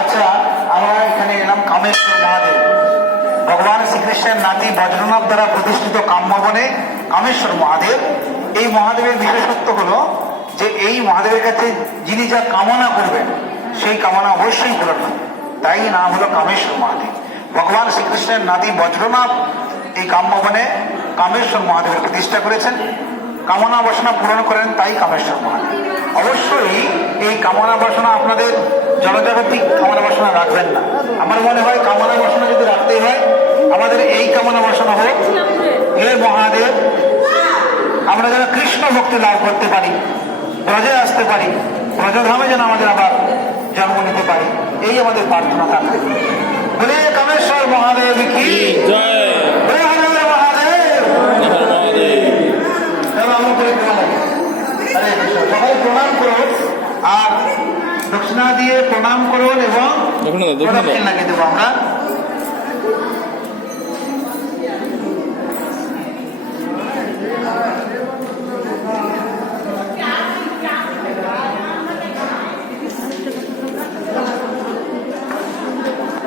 আচ্ছা আমরা এখানে এলাম কামেশ্বর মহাদেব। ভগবান শ্রীকৃষ্ণের নাতি বজ্রনাথ দ্বারা প্রতিষ্ঠিত কাম্যবনে কামেশ্বর মহাদেব। এই মহাদেবের বিশেষত্ব হলো যে এই মহাদেবের কাছে যিনি যা কামনা করবেন, সেই কামনা অবশ্যই পূরণ হবে। তাই নাম হলো কামেশ্বর মহাদেব। ভগবান শ্রীকৃষ্ণের নাতি বজ্রনাথ এই কাম্যবনে কামেশ্বর মহাদেবের প্রতিষ্ঠা করেছেন। কামনা বাসনা পূরণ করেন তাই কামেশ্বর মহাদেব। অবশ্যই এই কামনা বাসনা আপনাদের জনজাগতিক কামনা বাসনা রাখবেন না। আমার মনে হয় কামনা বাসনা যদি রাখতেই হয়, আমাদের এই কামনা বাসনা হোক। হে মহাদেব, আমরা যেন কৃষ্ণ ভক্তি লাভ করতে পারি, ব্রজে আসতে পারি, ব্রজধামে যেন আমাদের আবার জন্ম নিতে পারি, এই আমাদের প্রার্থনা থাকবে। বলে কামেশ্বর মহাদেব কি? সবাই প্রণাম করুন আর দক্ষিণা দিয়ে প্রণাম করুন এবং দক্ষিণা দেবো আমরা।